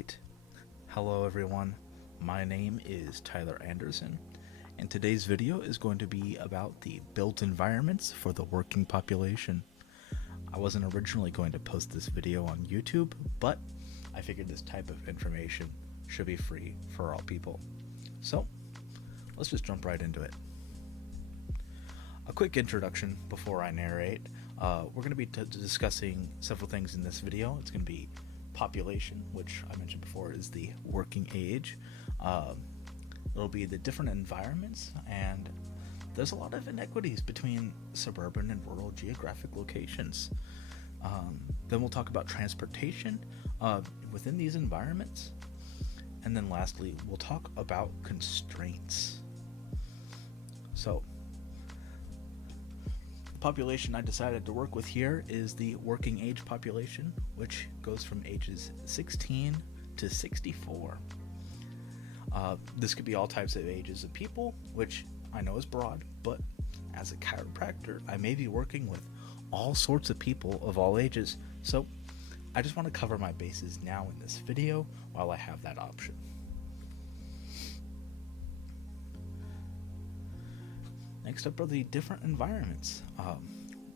Alright, hello everyone. My name is Tyler Anderson, and today's video is going to be about the built environments for the working population. I wasn't originally going to post this video on YouTube, but I figured this type of information should be free for all people. So, let's just jump right into it. A quick introduction before I narrate. We're going to be discussing several things in this video. It's going to be population, which I mentioned before is the working age. It'll be the different environments, and there's a lot of inequities between suburban and rural geographic locations. Then we'll talk about transportation within these environments. And then lastly, we'll talk about constraints. So, the population I decided to work with here is the working age population, which goes from ages 16 to 64. This could be all types of ages of people, which I know is broad, but as a chiropractor, I may be working with all sorts of people of all ages, so I just want to cover my bases now in this video while I have that option. Next up are the different environments.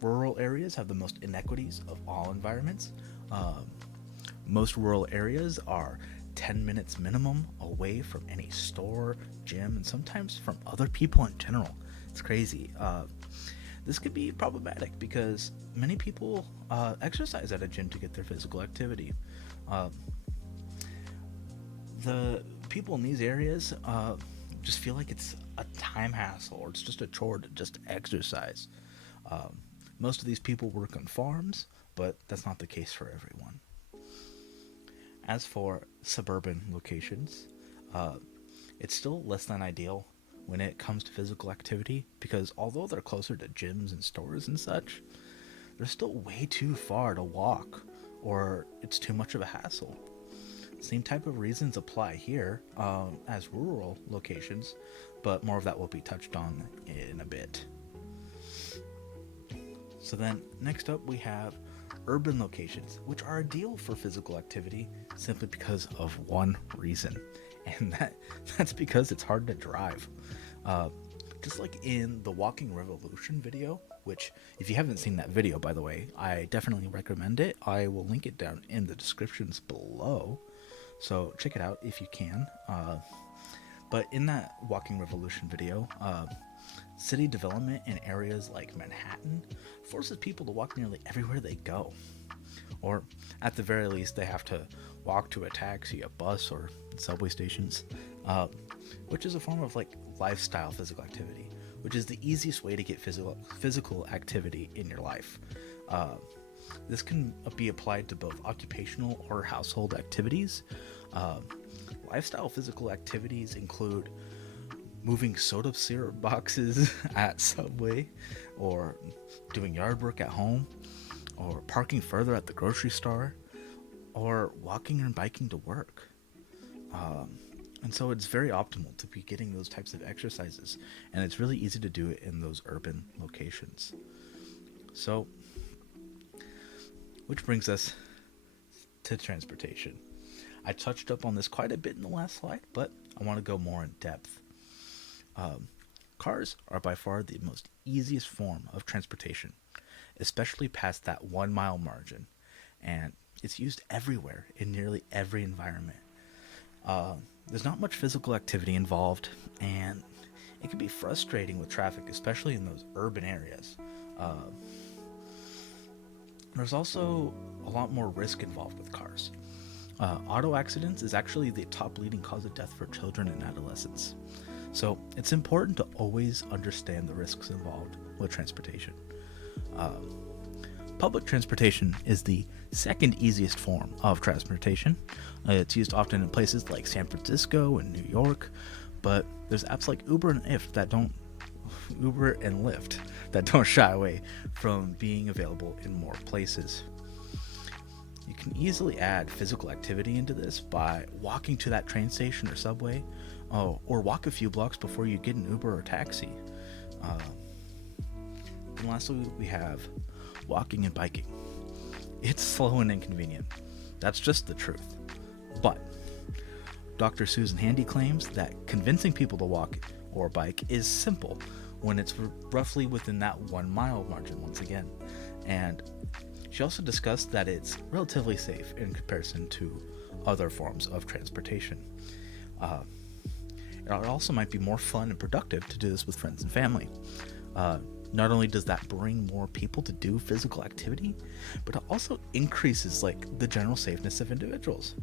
Rural areas have the most inequities of all environments. Most rural areas are 10 minutes minimum away from any store, gym, and sometimes from other people in general. It's crazy. This could be problematic because many people exercise at a gym to get their physical activity. The people in these areas just feel like it's a time hassle, or it's just a chore to just exercise. Most of these people work on farms, but that's not the case for everyone. As for suburban locations, it's still less than ideal when it comes to physical activity, because although they're closer to gyms and stores and such, they're still way too far to walk, or it's too much of a hassle. Same type of reasons apply here as rural locations, but more of that will be touched on in a bit. So then, next up we have urban locations, which are ideal for physical activity simply because of one reason, and that's because it's hard to drive. Just like in the Walking Revolution video, which if you haven't seen that video, by the way, I definitely recommend it. I will link it down in the descriptions below, so check it out if you can. But in that Walking Revolution video, city development in areas like Manhattan forces people to walk nearly everywhere they go. Or at the very least, they have to walk to a taxi, a bus, or subway stations, which is a form of like lifestyle physical activity, which is the easiest way to get physical activity in your life. This can be applied to both occupational or household activities. Lifestyle physical activities include moving soda syrup boxes at Subway, or doing yard work at home, or parking further at the grocery store, or walking and biking to work. And so it's very optimal to be getting those types of exercises, and it's really easy to do it in those urban locations. So, which brings us to transportation. I touched up on this quite a bit in the last slide, but I want to go more in depth. Cars are by far the most easiest form of transportation, especially past that 1 mile margin, and it's used everywhere in nearly every environment. There's not much physical activity involved, and it can be frustrating with traffic, especially in those urban areas. There's also a lot more risk involved with cars. Auto accidents is actually the top leading cause of death for children and adolescents. So it's important to always understand the risks involved with transportation. Public transportation is the second easiest form of transportation. It's used often in places like San Francisco and New York, but there's apps like Uber and Lyft that don't shy away from being available in more places. You can easily add physical activity into this by walking to that train station or subway, or walk a few blocks before you get an Uber or taxi. And lastly, we have walking and biking. It's slow and inconvenient. That's just the truth. But Dr. Susan Handy claims that convincing people to walk or bike is simple when it's roughly within that 1 mile margin once again. And she also discussed that it's relatively safe in comparison to other forms of transportation. It also might be more fun and productive to do this with friends and family. Not only does that bring more people to do physical activity, but it also increases like the general safeness of individuals.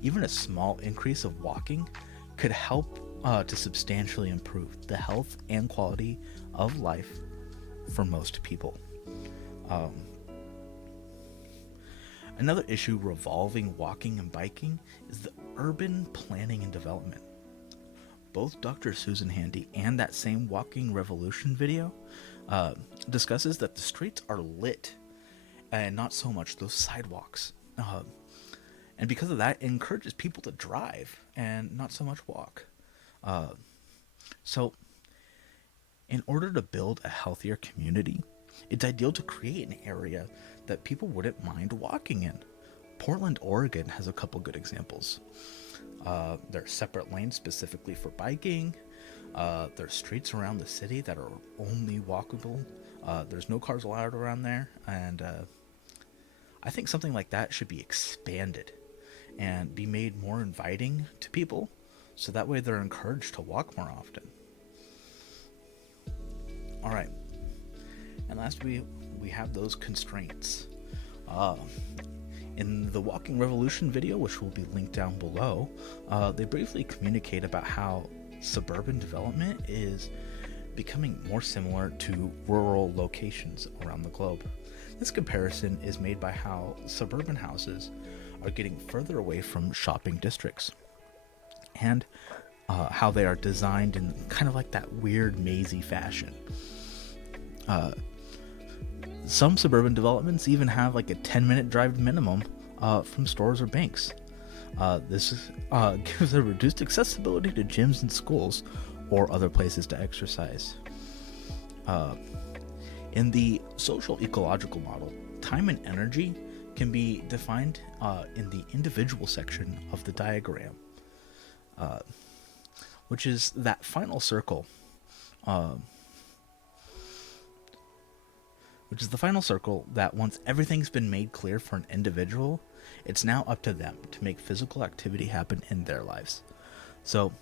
Even a small increase of walking could help to substantially improve the health and quality of life for most people. Another issue revolving walking and biking is the urban planning and development. Both Dr. Susan Handy and that same Walking Revolution video discusses that the streets are lit and not so much those sidewalks. And because of that, it encourages people to drive and not so much walk. So, in order to build a healthier community, it's ideal to create an area that people wouldn't mind walking in. Portland, Oregon has a couple good examples. There are separate lanes specifically for biking. There are streets around the city that are only walkable. There's no cars allowed around there. And I think something like that should be expanded and be made more inviting to people, so that way they're encouraged to walk more often. All right. And last, we have those constraints. In the Walking Revolution video, which will be linked down below, they briefly communicate about how suburban development is becoming more similar to rural locations around the globe. This comparison is made by how suburban houses are getting further away from shopping districts, and how they are designed in kind of like that weird mazy fashion. Some suburban developments even have like a 10-minute drive minimum from stores or banks. This gives a reduced accessibility to gyms and schools or other places to exercise. In the social ecological model, time and energy can be defined in the individual section of the diagram, which is that final circle. Which is the final circle that once everything's been made clear for an individual, it's now up to them to make physical activity happen in their lives. So,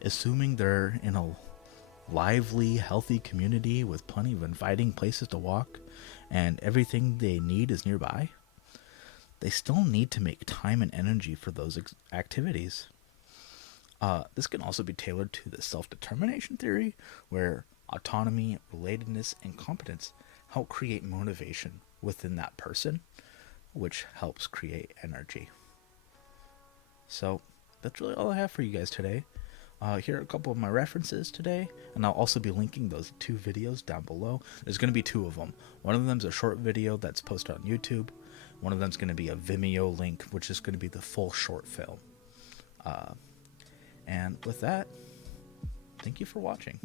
assuming they're in a lively, healthy community with plenty of inviting places to walk and everything they need is nearby, they still need to make time and energy for those activities. This can also be tailored to the self-determination theory, where autonomy, relatedness, and competence help create motivation within that person, which helps create energy. So that's really all I have for you guys today. Here are a couple of my references today, and I'll also be linking those 2 videos down below. There's going to be 2 of them. One of them's a short video that's posted on YouTube. One of them's going to be a Vimeo link, which is going to be the full short film. And with that, thank you for watching.